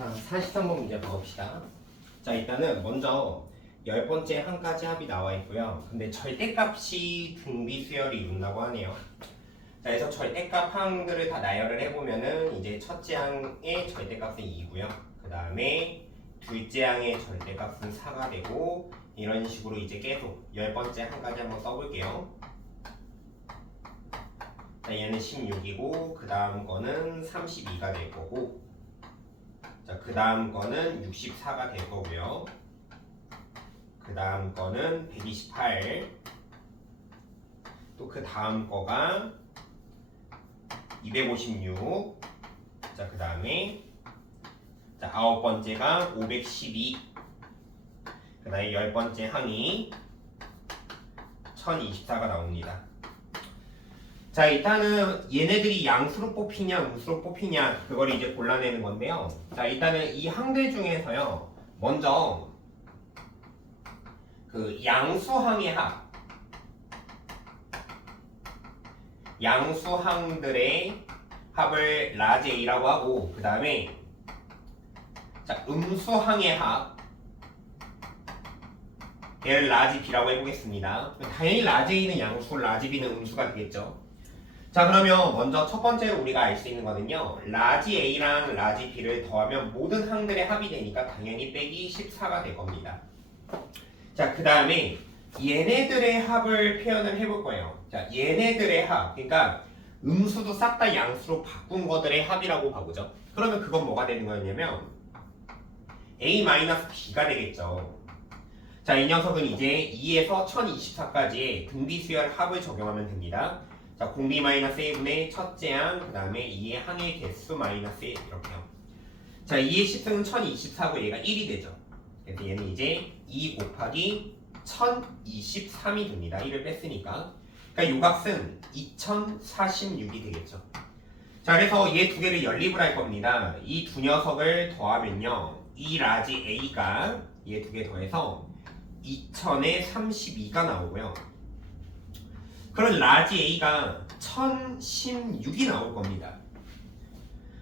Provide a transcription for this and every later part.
자, 43번 문제 봐봅시다. 자, 일단은 먼저 10번째 항까지 합이 나와 있고요. 근데 절대값이 등비 수열이 이룬다고 하네요. 자, 그래서 절대값 항들을 다 나열을 해보면은 이제 첫째 항의 절대값은 2고요. 그 다음에 둘째 항의 절대값은 4가 되고 이런 식으로 이제 계속 10번째 항까지 한번 써볼게요. 자, 얘는 16이고 그 다음 거는 32가 될 거고 자, 그 다음 거는 64가 될 거고요. 그 다음 거는 128. 또 그 다음 거가 256. 자, 그 다음에 자, 9번째가 512. 그 다음에 10번째 항이 1024가 나옵니다. 자, 일단은 얘네들이 양수로 뽑히냐 음수로 뽑히냐 그걸 이제 골라내는 건데요. 자, 일단은 이 항들 중에서요. 먼저 그 양수항의 합, 양수항들의 합을 라지 A라고 하고 그 다음에 자, 음수항의 합 얘를 라지 B라고 해보겠습니다. 당연히 라지 A는 양수, 라지 B는 음수가 되겠죠. 자, 그러면 먼저 첫 번째로 우리가 알 수 있는 거는요. 라지 A랑 라지 B를 더하면 모든 항들의 합이 되니까 당연히 빼기 14가 될 겁니다. 자, 그 다음에 얘네들의 합을 표현을 해볼 거예요. 자, 얘네들의 합, 그러니까 음수도 싹 다 양수로 바꾼 것들의 합이라고 봐보죠. 그러면 그건 뭐가 되는 거였냐면 A-B가 되겠죠. 자, 이 녀석은 이제 2에서 1024까지의 등비수열 합을 적용하면 됩니다. 자, 공비 마이너스 1분의 첫째 항, 그 다음에 2의 항의 개수 마이너스 1 이렇게요. 자, 2의 10승은 1024고 얘가 1이 되죠. 그래서 얘는 이제 2 곱하기 1023이 됩니다. 1을 뺐으니까. 그러니까 요 값은 2046이 되겠죠. 자, 그래서 얘 두 개를 연립을 할 겁니다. 이 두 녀석을 더하면요. 이 라지 A가 얘 두 개 더해서 2000에 32가 나오고요. 그럼 라지 A가 1016이 나올 겁니다.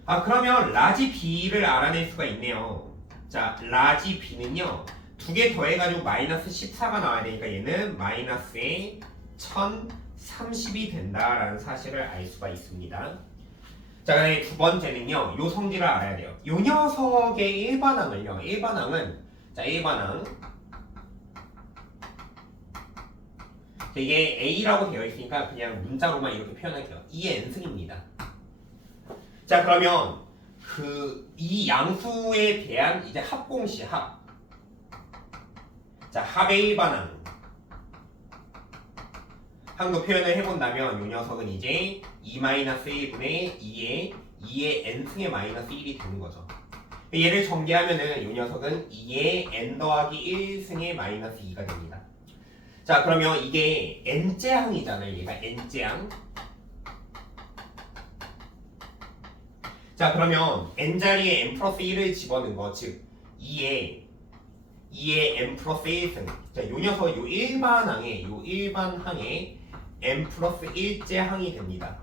아, 그러면 라지 B를 알아낼 수가 있네요. 자, 라지 B는요. 두 개 더해가지고 마이너스 14가 나와야 되니까 얘는 마이너스에 1030이 된다라는 사실을 알 수가 있습니다. 자, 그다음에 두 번째는요. 요 성질을 알아야 돼요. 요 녀석의 일반항을요. 일반항은 자, 일반항 이게 A라고 되어 있으니까 그냥 문자로만 이렇게 표현할게요. 2의 n승입니다. 자, 그러면 이 양수에 대한 이제 합공식 합. 자, 합의 일반항. 항도 표현을 해본다면 이 녀석은 이제 2-1분의 2의 n승의 마이너스 1이 되는 거죠. 얘를 전개하면은 이 녀석은 2의 n 더하기 1승의 마이너스 2가 됩니다. 자, 그러면 이게 n째 항이잖아요. 얘가 n째 항. 자, 그러면 n자리에 n 플러스 1을 집어넣은 거, 즉 2의 n 플러스 1승. 자, 요 녀석 요 일반 항에 n 플러스 1째 항이 됩니다.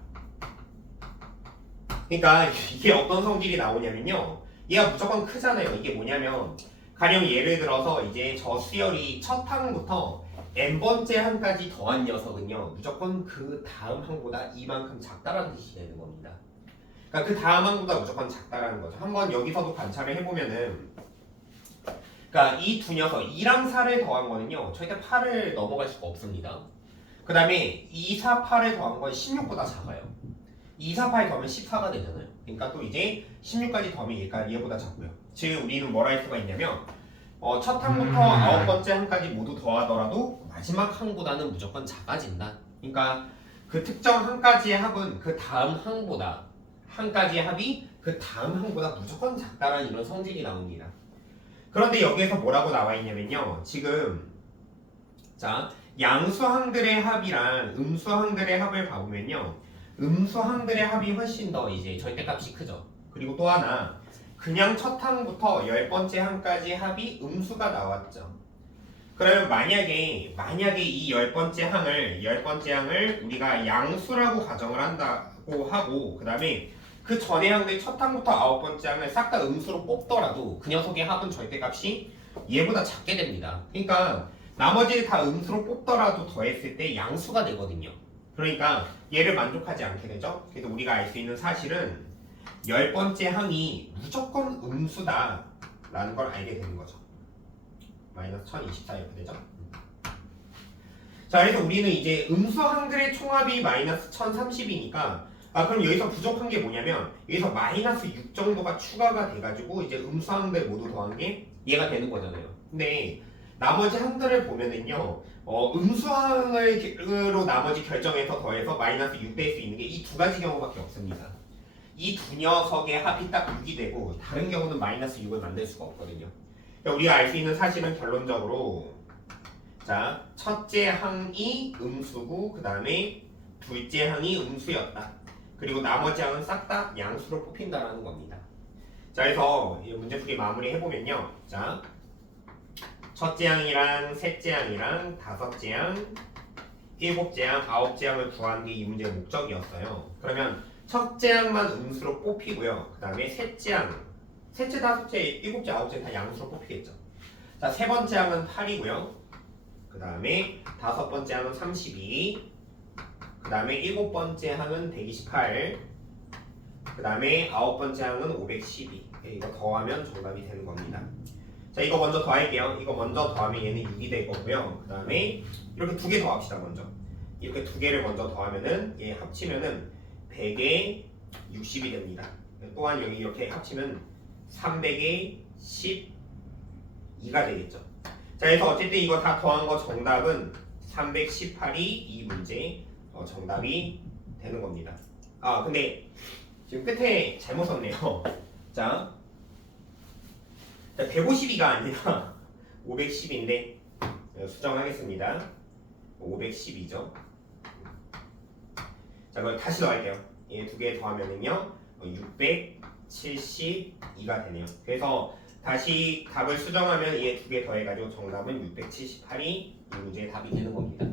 그러니까 이게 어떤 성질이 나오냐면요. 얘가 무조건 크잖아요. 이게 뭐냐면 가령 예를 들어서 이제 저 수열이 첫 항부터 n번째 항까지 더한 녀석은요. 무조건 그 다음 항보다 이만큼 작다라는 뜻이 되는 겁니다. 그러니까 그 다음 항보다 무조건 작다라는 거죠. 한번 여기서도 관찰을 해보면은 그러니까 이 두 녀석 2랑 4를 더한 거는요. 절대 8을 넘어갈 수가 없습니다. 그 다음에 2, 4, 8을 더한 건 16보다 작아요. 2, 4, 8 더하면 14가 되잖아요. 그러니까 또 이제 16까지 더하면 얘보다 작고요. 즉 우리는 뭘 할 수가 있냐면 첫 항부터 9번째 항까지 모두 더하더라도 마지막 항보다는 무조건 작아진다. 그러니까 그 특정 항까지의 합은 그 다음 항보다 항까지의 합이 그 다음 항보다 무조건 작다라는 이런 성질이 나옵니다. 그런데 여기에서 뭐라고 나와 있냐면요. 지금 자, 양수항들의 합이랑 음수항들의 합을 봐보면요. 음수항들의 합이 훨씬 더 이제 절대값이 크죠. 그리고 또 하나 그냥 첫 항부터 10번째 항까지 합이 음수가 나왔죠. 그러면 만약에 이 10번째 항을 우리가 양수라고 가정을 한다고 하고 그 다음에 그 전에 항들 첫 항부터 아홉 번째 항을 싹 다 음수로 뽑더라도 그 녀석의 합은 절대값이 얘보다 작게 됩니다. 그러니까 나머지를 다 음수로 뽑더라도 더했을 때 양수가 되거든요. 그러니까 얘를 만족하지 않게 되죠. 그래서 우리가 알 수 있는 사실은 열 번째 항이 무조건 음수다라는 걸 알게 되는 거죠. 마이너스 1024 이렇게 되죠. 자, 그래서 우리는 이제 음수 항들의 총합이 마이너스 1030이니까 그럼 여기서 부족한 게 뭐냐면 여기서 마이너스 6 정도가 추가가 돼가지고 이제 음수 항들 모두 더한 게 얘가 되는 거잖아요. 근데 나머지 항들을 보면은요 음수 항으로 나머지 결정해서 더해서 마이너스 6 될 수 있는 게 이 두 가지 경우밖에 없습니다. 이 두 녀석의 합이 딱 6이 되고 다른 경우는 마이너스 6을 만들 수가 없거든요. 그러니까 우리가 알 수 있는 사실은 결론적으로 자 첫째 항이 음수고 그 다음에 둘째 항이 음수였다. 그리고 나머지 항은 싹 다 양수로 뽑힌다라는 겁니다. 자, 그래서 이 문제풀이 마무리 해보면요. 자, 첫째 항이랑 셋째 항이랑 다섯째 항, 일곱째 항, 아홉째 항을 구하는 게 이 문제의 목적이었어요. 그러면 첫째 항만 음수로 뽑히고요. 그 다음에 셋째 항, 셋째, 다섯째, 일곱째, 아홉째 다 양수로 뽑히겠죠. 자, 세 번째 항은 8이고요. 그 다음에 다섯 번째 항은 32. 그 다음에 일곱 번째 항은 128. 그 다음에 아홉 번째 항은 512. 이거 더하면 정답이 되는 겁니다. 자, 이거 먼저 더할게요. 이거 먼저 더하면 얘는 6이 될 거고요. 그 다음에 이렇게 두 개 더합시다. 먼저 이렇게 두 개를 먼저 더하면은 얘 합치면은 100에 60이 됩니다. 또한 여기 이렇게 합치면 300에 12가 되겠죠. 자, 그래서 어쨌든 이거 다 더한 거 정답은 318이 이 문제 정답이 되는 겁니다. 근데 지금 끝에 잘못 썼네요. 자, 152가 아니라 510인데 수정하겠습니다. 512죠. 자, 그걸 다시 더할게요. 얘 두 개 더하면은요 672가 되네요. 그래서 다시 답을 수정하면 얘 두 개 더해가지고 정답은 678이 이 문제의 답이 되는 겁니다.